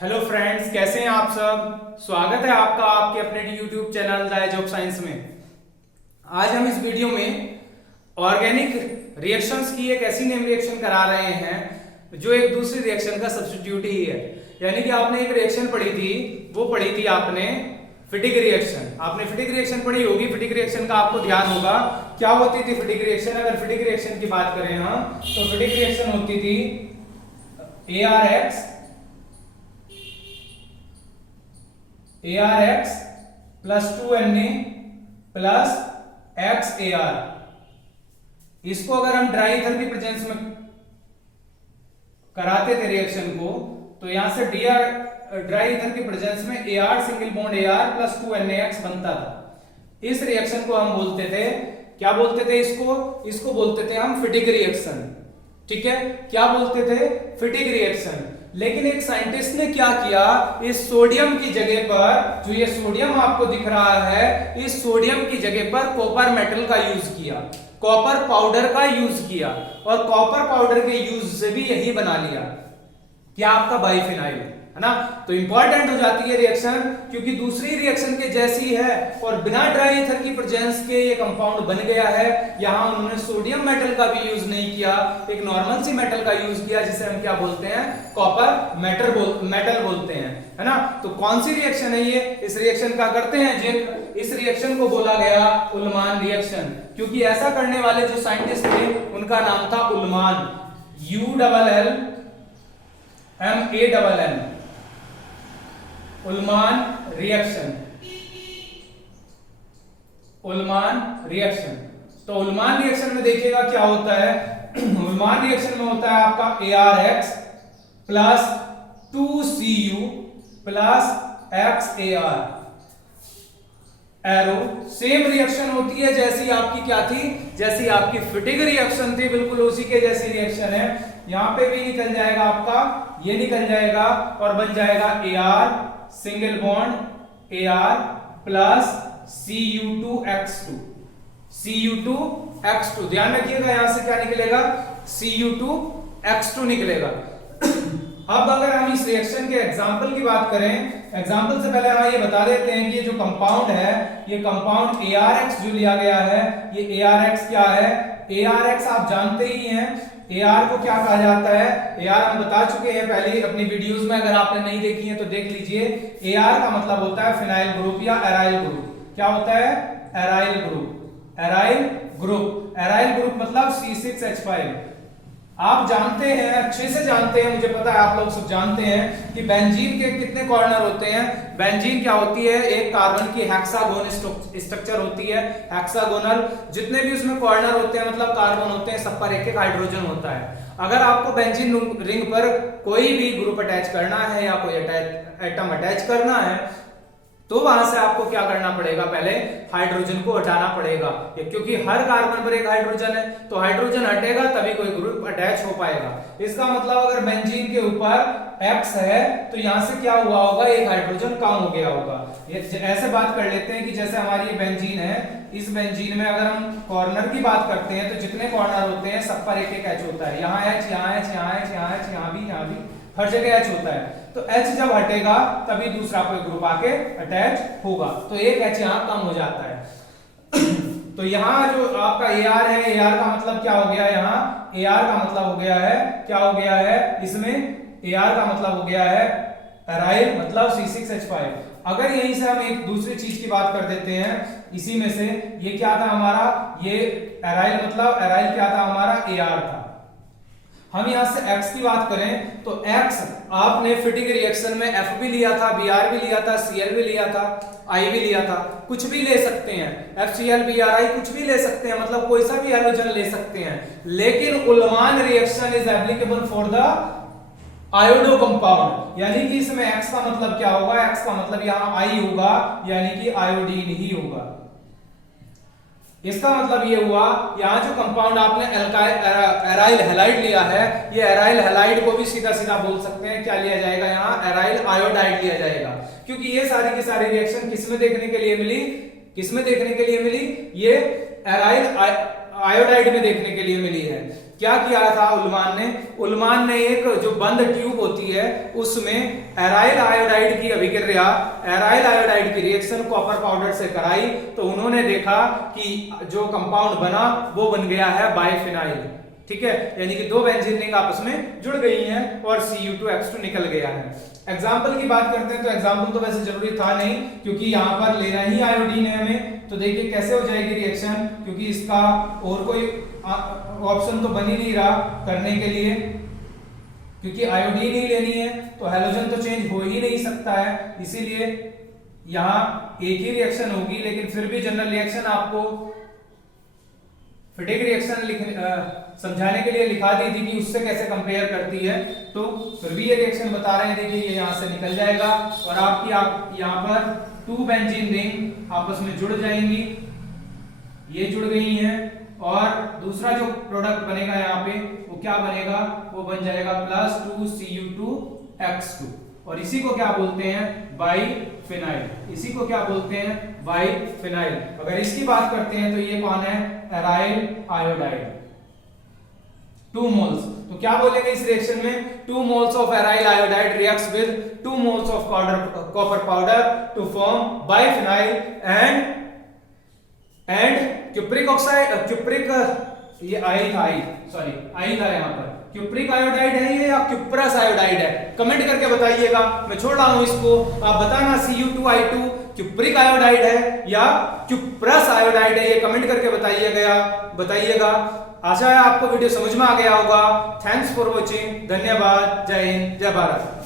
Hello friends, कैसे हैं आप सब। स्वागत है आपका आपके अपने YouTube channel The Age of Science में। आज हम इस वीडियो में ऑर्गेनिक रिएक्शंस की एक ऐसी नेम रिएक्शन करा रहे हैं जो एक दूसरी रिएक्शन का सब्स्टिट्यूट ही है। यानी कि आपने एक रिएक्शन पढ़ी थी, वो पढ़ी थी आपने फिटिक रिएक्शन। आपने फिटिक रिएक्शन पढ़ी होगी। फिटिक रिएक्शन का आपको ध्यान होगा क्या होती थी फिटिक रिएक्शन। अगर फिटिक रिएक्शन की बात करें हम तो फिटिक रिएक्शन होती थी ARX plus 2Na plus XAR। इसको अगर हम ड्राई ईथर की प्रेजेंस में कराते थे रिएक्शन को, तो यहां से ड्राई ईथर की प्रेजेंस में AR single bond AR plus 2NaX बनता था। इस रिएक्शन को हम बोलते थे, क्या बोलते थे इसको बोलते थे हम फिटिक रिएक्शन। ठीक है, क्या बोलते थे? फिटिक रिएक्शन। लेकिन एक साइंटिस्ट ने क्या किया, इस सोडियम की जगह पर, जो ये सोडियम आपको दिख रहा है, इस सोडियम की जगह पर कॉपर मेटल का यूज किया, कॉपर पाउडर का यूज किया, और कॉपर पाउडर के यूज से भी यही बना लिया क्या आपका बाइफिनाइल, है ना। तो इंपॉर्टेंट हो जाती है रिएक्शन, क्योंकि दूसरी रिएक्शन के जैसी है और बिना ड्राई ईथर की प्रेजेंस के ये कंपाउंड बन गया है। यहां उन्होंने सोडियम मेटल का भी यूज नहीं किया, एक नॉर्मल सी मेटल का यूज किया, जिसे हम क्या बोलते हैं? कॉपर मेटल बोलते हैं, है ना। तो कौन सी रिएक्शन है ये? इस रिएक्शन का करते हैं जिक्र। इस रिएक्शन को बोला गया उल्मान रिएक्शन, क्योंकि ऐसा करने वाले जो साइंटिस्ट थे उनका नाम था उल्मान, ULLMANN, उल्मान रिएक्शन। उल्मान रिएक्शन। तो उल्मान रिएक्शन में देखिएगा क्या होता है। उल्मान रिएक्शन में होता है आपका ARX plus 2Cu plus XAR arrow. Same reaction होती है जैसी आपकी क्या थी, जैसी आपकी फिटिक रिएक्शन थी, बिल्कुल उसी के जैसी रिएक्शन है। यहां पे भी निकल जाएगा आपका, ये निकल जाएगा और बन जाएगा AR single bond AR plus Cu2X2। Cu2X2 ध्यान रखिएगा, यहां से क्या निकलेगा? Cu2X2 निकलेगा। अब अगर हम इस रिएक्शन के एग्जाम्पल की बात करें, एग्जाम्पल से पहले हम ये बता देते हैं कि ये जो कंपाउंड है, ये कंपाउंड ARX जो लिया गया है, ये ARX क्या है? ARX आप जानते ही हैं, AR को क्या कहा जाता है? AR हम बता चुके हैं पहले अपनी वीडियोस में, अगर आपने नहीं देखी है तो देख लीजिए। AR का मतलब होता है फिनाइल ग्रुप या एराइल ग्रुप। क्या होता है? Aryl group. Aryl group, aryl group मतलब C6H5। आप जानते हैं, अच्छे से जानते हैं, मुझे पता है आप लोग सब जानते हैं कि बेंजीन के कितने कॉर्नर होते हैं। बेंजीन क्या होती है? एक कार्बन की हेक्सागोन स्ट्रक्चर होती है, हेक्सागोनल। जितने भी उसमें कॉर्नर होते हैं मतलब कार्बन होते हैं, सब पर एक एक हाइड्रोजन होता है। अगर आपको बेंजीन रिंग पर कोई भी ग्रुप अटैच करना है या कोई एटम अटैच करना है, तो वहां से आपको क्या करना पड़ेगा? पहले हाइड्रोजन को हटाना पड़ेगा, क्योंकि हर कार्बन पर एक हाइड्रोजन है, तो हाइड्रोजन हटेगा तभी कोई ग्रुप अटैच हो पाएगा। इसका मतलब अगर बेंजीन के ऊपर X है तो यहां से क्या हुआ होगा? एक हाइड्रोजन कम हो गया होगा। ऐसे बात कर लेते हैं कि जैसे हमारी ये बेंजीन है, इस बेंजीन में अगर हम कॉर्नर की बात करते हैं तो जितने कॉर्नर होते हैं सब पर एक एक H होता है। यहाँ H, यहाँ H, यहाँ H, यहाँ H, यहाँ भी हर जगह H होता है। तो H जब हटेगा तभी दूसरा कोई ग्रुप आके अटैच होगा, तो एक H यहाँ कम हो जाता है। तो यहाँ जो आपका AR है, AR का मतलब क्या हो गया? यहाँ AR का मतलब हो गया है, क्या हो गया है इसमें? AR का मतलब हो गया है एराइल मतलब C6H5। अगर यहीं से हम एक दूसरी चीज की बात कर देते हैं, इसी में से ये क्या था हमारा? ये एराइल मतलब एराइल क्या था हमारा? AR था। हम यहां से X की बात करें तो X आपने फिटिक रिएक्शन में F भी लिया था, Br भी लिया था, Cl भी लिया था, I भी लिया था, कुछ भी ले सकते हैं। FCl Bri कुछ भी ले सकते हैं, मतलब कोई सा भी हाइड्रोजन ले सकते हैं। लेकिन Ullmann reaction is applicable for the iodo compound, यानी कि इसमें X का मतलब क्या होगा? X का मतलब यहाँ I होगा, यानी कि आयोडीन ही होगा। इसका मतलब ये हुआ, यहाँ जो कंपाउंड आपने एराइल हैलाइड लिया है, ये एराइल हैलाइड को भी सीधा सीधा बोल सकते हैं, क्या लिया जाएगा? यहाँ एराइल आयोडाइड लिया जाएगा, क्योंकि ये सारी की सारी रिएक्शन किसमें देखने के लिए मिली? किसमें देखने के लिए मिली? ये एराइल आयोडाइड में देखने के लिए मिली है। क्या किया था उलमान ने एक जो बंद ट्यूब होती है उसमें एराइल आयोडाइड की अभिक्रिया, एराइल आयोडाइड की रिएक्शन कॉपर पाउडर से कराई, तो उन्होंने देखा कि जो कंपाउंड बना वो बन गया है बाइफिनाइल। ठीक है, यानी कि दो बेंजीन रिंग आपस में जुड़ गई हैं और Cu2H2 निकल गया है। एग्जाम्पल की बात करते हैं तो एग्जाम्पल तो वैसे जरूरी था नहीं, क्योंकि यहाँ पर लेना ही आयोडीन है हमें। तो देखिए कैसे हो जाएगी रिएक्शन, क्योंकि इसका और कोई ऑप्शन तो बन ही नहीं रहा करने के लिए, क्योंकि आयोडीन ही लेनी है तो हैलोजन तो चेंज हो ही नहीं सकता है, इसीलिए यहाँ एक ही रिएक्शन होगी। लेकिन फिर भी जनरल रिएक्शन आपको फिटिक रिएक्शन समझाने के लिए लिखा दी थी कि उससे कैसे कंपेयर करती है, तो फिर भी ये रिएक्शन बता रहे हैं। देखिए ये यहाँ से निकल जाएगा और आपकी यहाँ पर 2 बेंजीन रिंग आपस में जुड़ जाएंगी, ये जुड़ गई हैं, और दूसरा जो प्रोडक्ट बनेगा यहाँ पे वो क्या बनेगा, वो बन जाएगा +2Cu2X2, और इसी को क्या बोलते हैं, बाइफिनाइल। इसी को क्या बोलते हैं, बाइफिनाइल। अगर इसकी बात करते हैं तो ये कौन है, एराइल आयोडाइड, 2 मोल्स। तो क्या बोलेंगे इस रिएक्शन में, 2 moles of aryl iodide reacts with 2 moles of copper powder to form biphenyl and cupric oxide, cupric, ये आई था यहाँ पर, क्यूप्रिक आयोडाइड है ये या क्यूप्रस आयोडाइड है, कमेंट करके बताइएगा। मैं छोड़ रहा हूं इसको, आप बताना Cu2I2 क्यूप्रिक आयोडाइड है या क्यूप्रस आयोडाइड है, ये कमेंट करके बताइएगा। आशा है आपको वीडियो समझ में आ गया होगा। थैंक्स फॉर वॉचिंग, धन्यवाद, जय हिंद, जय भारत।